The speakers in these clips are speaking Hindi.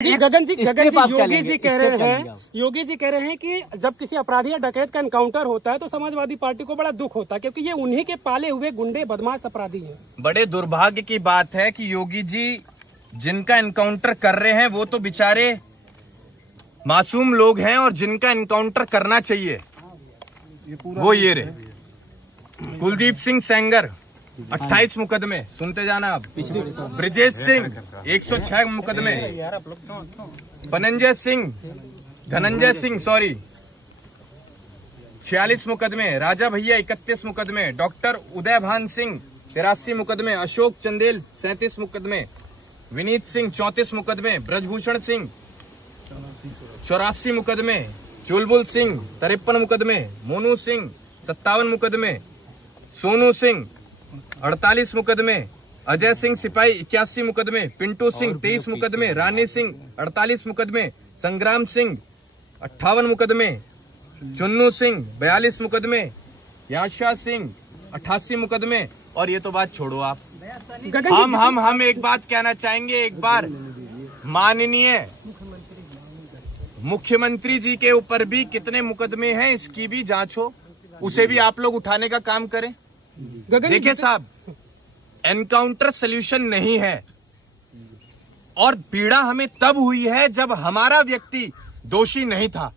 गगन जी योगी जी कह रहे हैं कि जब किसी अपराधी या डकैत का एनकाउंटर होता है तो समाजवादी पार्टी को बड़ा दुख होता है, क्योंकि ये उन्हीं के पाले हुए गुंडे बदमाश अपराधी हैं। बड़े दुर्भाग्य की बात है कि योगी जी जिनका एनकाउंटर कर रहे हैं वो तो बेचारे मासूम लोग हैं, और जिनका एनकाउंटर करना चाहिए वो ये रहे। कुलदीप सिंह सेंगर 28 मुकदमे, सुनते जाना आप। ब्रिजेश सिंह 106 मुकदमे, धनंजय सिंह 46 मुकदमे, राजा भैया 31 मुकदमे, डॉक्टर उदय भान सिंह 83 मुकदमे, अशोक चंदेल 37 मुकदमे, विनीत सिंह 34 मुकदमे, ब्रजभूषण सिंह 84 मुकदमे, चुलबुल सिंह 53 मुकदमे, मोनू सिंह 57 मुकदमे, सोनू सिंह 48 मुकदमे, अजय सिंह सिपाही 81 मुकदमे, पिंटू सिंह 23 मुकदमे, रानी सिंह 48 मुकदमे, संग्राम सिंह 58 मुकदमे, चुन्नू सिंह 42 मुकदमे, याशा सिंह 88 मुकदमे। और ये तो बात छोड़ो आप, हम एक बात कहना चाहेंगे। एक बार माननीय मुख्यमंत्री जी के ऊपर भी कितने मुकदमे हैं इसकी भी जांच हो, उसे भी आप लोग उठाने का काम करें। देखिए साहब, एनकाउंटर सॉल्यूशन नहीं है, और पीड़ा हमें तब हुई है जब हमारा व्यक्ति दोषी नहीं था।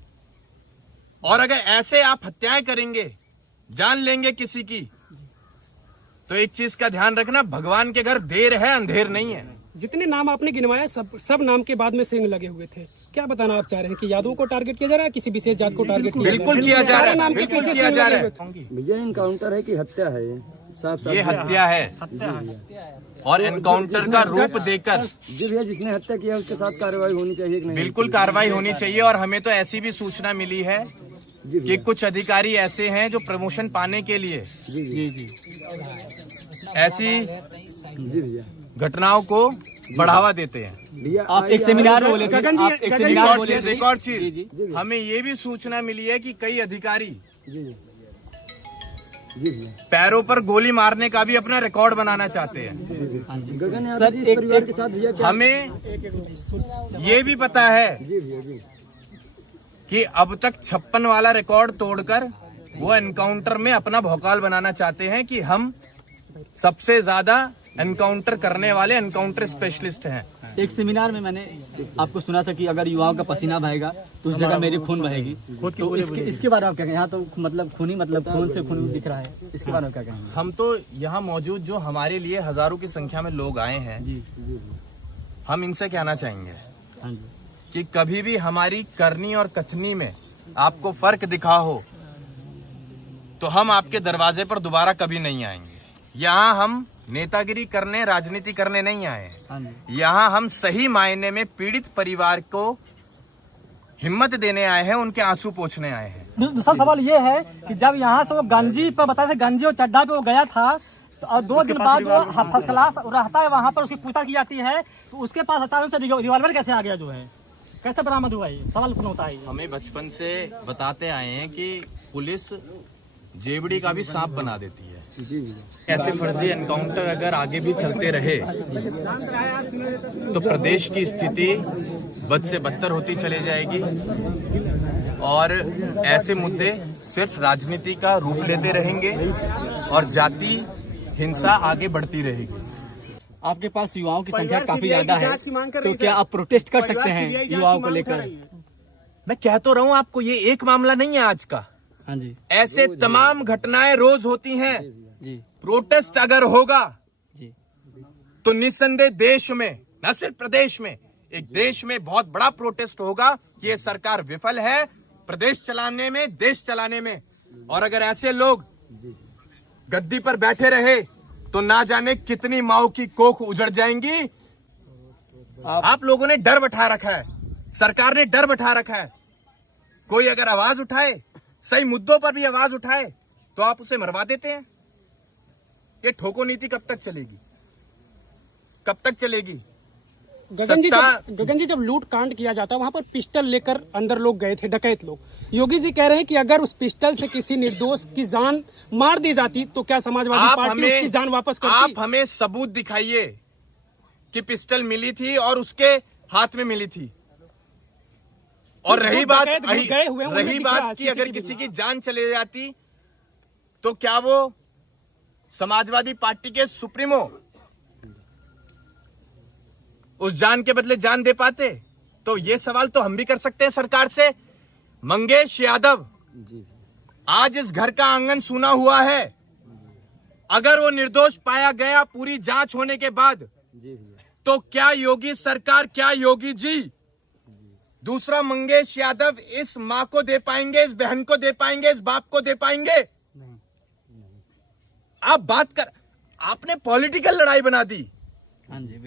और अगर ऐसे आप हत्याएं करेंगे, जान लेंगे किसी की, तो एक चीज का ध्यान रखना, भगवान के घर देर है अंधेर नहीं है। जितने नाम आपने गिनवाया सब नाम के बाद में सिंह लगे हुए थे। क्या बताना आप चाह रहे हैं कि यादव को टारगेट किया जा रहा है, किसी विशेष जात को टारगेट किया बिल्कुल किया जा रहा है, नाम के पीछे किया जा रहा है। भैया इनकाउंटर है कि हत्या है? ये हत्या है, और एनकाउंटर का रूप देकर जी भैया जिसने हत्या किया उसके साथ कार्रवाई होनी चाहिए कि नहीं? बिल्कुल कार्रवाई होनी चाहिए। और हमें तो ऐसी भी सूचना मिली है कि कुछ अधिकारी ऐसे हैं जो प्रमोशन पाने के लिए ऐसी घटनाओं को बढ़ावा देते हैं। आप एक सेमिनार बोले थे, रिकॉर्ड चीज हमें ये भी सूचना मिली है कि कई अधिकारी पैरों पर गोली मारने का भी अपना रिकॉर्ड बनाना चाहते हैं। गगन यादव जी इस परिवार के साथ भैया हमें ये भी पता है कि अब तक 56 वाला रिकॉर्ड तोड़कर वो एनकाउंटर में अपना भौकाल बनाना चाहते हैं कि हम सबसे ज्यादा एनकाउंटर करने वाले एनकाउंटर स्पेशलिस्ट हैं। एक सेमिनार में मैंने आपको सुना था कि अगर युवाओं का पसीना बहेगा तो उस जगह मेरी खून बहेगी। तो इसके बारे में आप क्या कहेंगे? यहाँ तो मतलब खून से खून दिख रहा है, इसके बारे में क्या कहेंगे? हम तो यहाँ मौजूद जो हमारे लिए हजारों की संख्या में लोग आए हैं, हम इनसे कहना चाहेंगे कि कभी भी हमारी करनी और कथनी में आपको फर्क दिखा हो तो हम आपके दरवाजे पर दोबारा कभी नहीं आएंगे। यहाँ हम नेतागिरी करने, राजनीति करने नहीं आए हैं। यहाँ हम सही मायने में पीड़ित परिवार को हिम्मत देने आए हैं, उनके आंसू पोंछने आए हैं। दूसरा सवाल ये है कि जब यहाँ से वो गंजी पर बताया था, गंजी और चड्डा पे वो गया था, तो और 2 दिन बाद जो फर्स्ट क्लास रहता है वहाँ पर उसकी पूछताछ की जाती है, तो उसके पास अचानक से रिवॉल्वर कैसे आ गया, जो है कैसे बरामद हुआ? ये सवाल पूर्ण होता है। हमें बचपन से बताते आए हैं कि पुलिस जेबड़ी का भी सांप बना देती है। ऐसे फर्जी एनकाउंटर अगर आगे भी चलते रहे तो प्रदेश की स्थिति बद से बदतर होती चली जाएगी, और ऐसे मुद्दे सिर्फ राजनीति का रूप लेते रहेंगे और जाति हिंसा आगे बढ़ती रहेगी। आपके पास युवाओं की संख्या काफी ज्यादा है, तो क्या आप प्रोटेस्ट कर सकते हैं युवाओं को लेकर? मैं कह तो रहा हूँ आपको, ये एक मामला नहीं है आज का। हाँ जी, ऐसे तमाम घटनाएं रोज होती हैं जी। प्रोटेस्ट अगर होगा जी तो निस्संदेह देश में, न सिर्फ प्रदेश में, एक देश में बहुत बड़ा प्रोटेस्ट होगा कि ये सरकार विफल है प्रदेश चलाने में, देश चलाने में। और अगर ऐसे लोग गद्दी पर बैठे रहे तो ना जाने कितनी माओ की कोख उजड़ जाएंगी। आप लोगों ने डर बैठा रखा है, सरकार ने डर बैठा रखा है। कोई अगर आवाज उठाए, सही मुद्दों पर भी आवाज उठाए, तो आप उसे मरवा देते हैं। ये ठोको नीति कब तक चलेगी? कब तक चलेगी? गगन जी जब लूट कांड किया जाता है वहां पर पिस्टल लेकर अंदर लोग गए थे, डकैत लोग। योगी जी कह रहे हैं कि अगर उस पिस्टल से किसी निर्दोष की जान मार दी जाती तो क्या समाजवादी पार्टी उसकी जान वापस करती? आप हमें सबूत दिखाइए कि पिस्टल मिली थी और उसके हाथ में मिली थी। और जो रही बात डकैत गए हुए हैं, उनमें रही दिख रहा है बात कि अगर CCTV किसी की जान चले जाती तो क्या वो समाजवादी पार्टी के सुप्रीमो उस जान के बदले जान दे पाते? तो ये सवाल तो हम भी कर सकते हैं सरकार से। मंगेश यादव, जी आज इस घर का आंगन सूना हुआ है। अगर वो निर्दोष पाया गया पूरी जांच होने के बाद, जी भैया, तो क्या योगी सरकार, क्या योगी जी दूसरा मंगेश यादव इस मां को दे पाएंगे, इस बहन को दे पाएंगे, इस बाप को दे पाएंगे? आप बात कर, आपने पॉलिटिकल लड़ाई बना दी,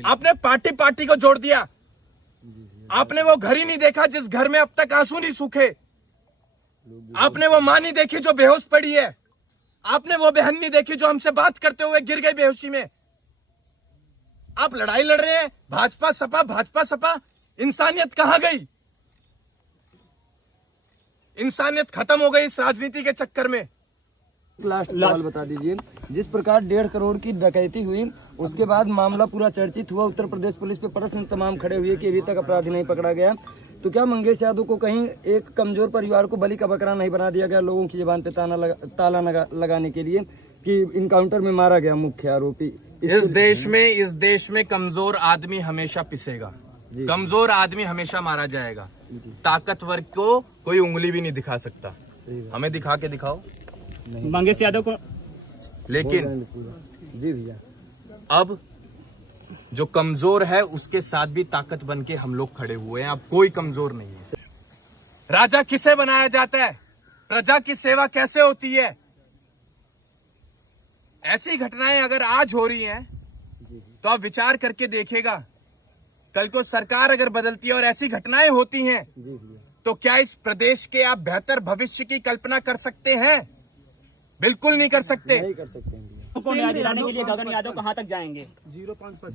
आपने पार्टी को जोड़ दिया। आपने वो घर ही नहीं देखा जिस घर में अब तक आंसू नहीं सूखे। आपने वो मां नहीं देखी जो बेहोश पड़ी है। आपने वो बहन नहीं देखी जो हमसे बात करते हुए गिर गई बेहोशी में। आप लड़ाई लड़ रहे हैं भाजपा सपा, भाजपा सपा। इंसानियत कहां गई? इंसानियत खत्म हो गई इस राजनीति के चक्कर में। लास्ट सवाल बता दीजिए, जिस प्रकार 1.5 करोड़ की डकैती हुई उसके बाद मामला पूरा चर्चित हुआ, उत्तर प्रदेश पुलिस पे प्रश्न तमाम खड़े हुए कि अभी तक अपराधी नहीं पकड़ा गया, तो क्या मंगेश यादव को कहीं एक कमजोर परिवार को बलि का बकरा नहीं बना दिया गया लोगों की जुबान पे ताला लगाने के लिए कि इनकाउंटर में मारा गया मुख्य आरोपी? इस देश में कमजोर आदमी हमेशा पिसेगा, कमजोर आदमी हमेशा मारा जाएगा। ताकतवर को कोई उंगली भी नहीं दिखा सकता। हमें दिखा के दिखाओ मंगेश यादव को। लेकिन जी भैया, अब जो कमजोर है उसके साथ भी ताकत बन के हम लोग खड़े हुए हैं। अब कोई कमजोर नहीं है। राजा किसे बनाया जाता है? प्रजा की सेवा कैसे होती है? ऐसी घटनाएं अगर आज हो रही हैं तो आप विचार करके देखिएगा, कल को सरकार अगर बदलती है और ऐसी घटनाएं होती हैं जी भैया, तो क्या इस प्रदेश के आप बेहतर भविष्य की कल्पना कर सकते हैं? बिल्कुल नहीं कर सकते। नहीं कर सकते हैं भैया। उसको न्याय दिलाने के लिए गगन यादव कहाँ तक जाएंगे?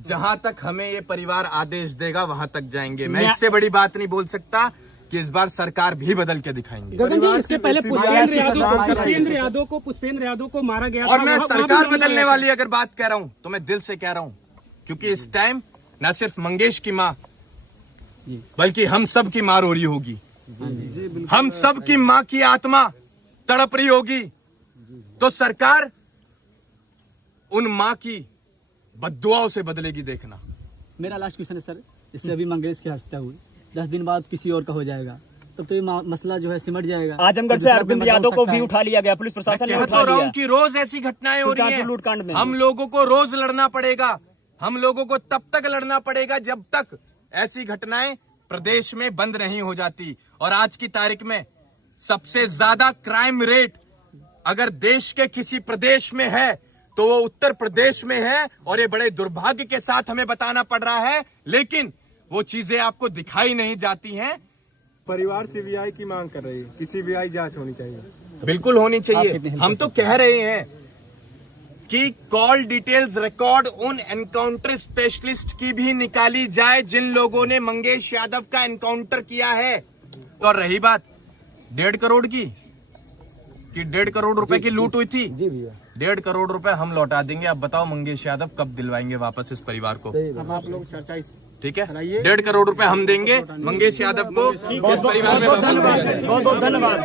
जहां तक हमें ये परिवार आदेश देगा वहां तक जाएंगे। मैं इससे बड़ी बात नहीं बोल सकता कि इस बार सरकार भी बदल के दिखाएंगे। गगन जी, इसके पहले पुष्पेंद्र यादव को मारा गया और था। मैं वहाँ सरकार भी बदलने वाली अगर बात कह रहा हूं तो मैं दिल से कह रहा हूं, क्योंकि इस टाइम न सिर्फ मंगेश की मां बल्कि हम सब की मां रो रही होगी। हम सब की मां की आत्मा तड़प रही होगी। तो सरकार उन मां की बद्दुआओं से बदलेगी, देखना। मेरा लास्ट क्वेश्चन है सर, इससे अभी मंगेश की हत्या हुई, 10 दिन बाद किसी और का हो जाएगा, तब तो ये मसला जो है सिमट जाएगा। आजमगढ़ से अरविंद यादव को भी उठा लिया गया, पुलिस प्रशासन ने कह उठा तो रहा हूं लिया। कि रोज ऐसी घटनाएं हो रही हैं। लूटकांड में हम लोगों को रोज लड़ना पड़ेगा। हम लोगों को तब तक लड़ना पड़ेगा जब तक ऐसी घटनाएं प्रदेश में बंद नहीं हो जाती। और आज की तारीख में सबसे ज्यादा क्राइम रेट अगर देश के किसी प्रदेश में है तो वो उत्तर प्रदेश में है। और ये बड़े दुर्भाग्य के साथ हमें बताना पड़ रहा है, लेकिन वो चीजें आपको दिखाई नहीं जाती हैं। परिवार सीबीआई की मांग कर रही है कि सीबीआई जांच होनी चाहिए। बिल्कुल होनी चाहिए। हम तो कह रहे हैं कि कॉल डिटेल्स रिकॉर्ड उन एनकाउंटर स्पेशलिस्ट की भी निकाली जाए जिन लोगों ने मंगेश यादव का एनकाउंटर किया है। तो रही बात 1.5 करोड़ की, कि 1.5 करोड़ रुपए की लूट हुई थी, जी भैया, 1.5 करोड़ रुपए हम लौटा देंगे। अब बताओ मंगेश यादव कब दिलवाएंगे वापस इस परिवार को? आप लोग चर्चा ठीक है, 1.5 करोड़ रुपए हम देंगे मंगेश यादव को इस परिवार में वापस दिया जाएगा। बहुत बहुत धन्यवाद।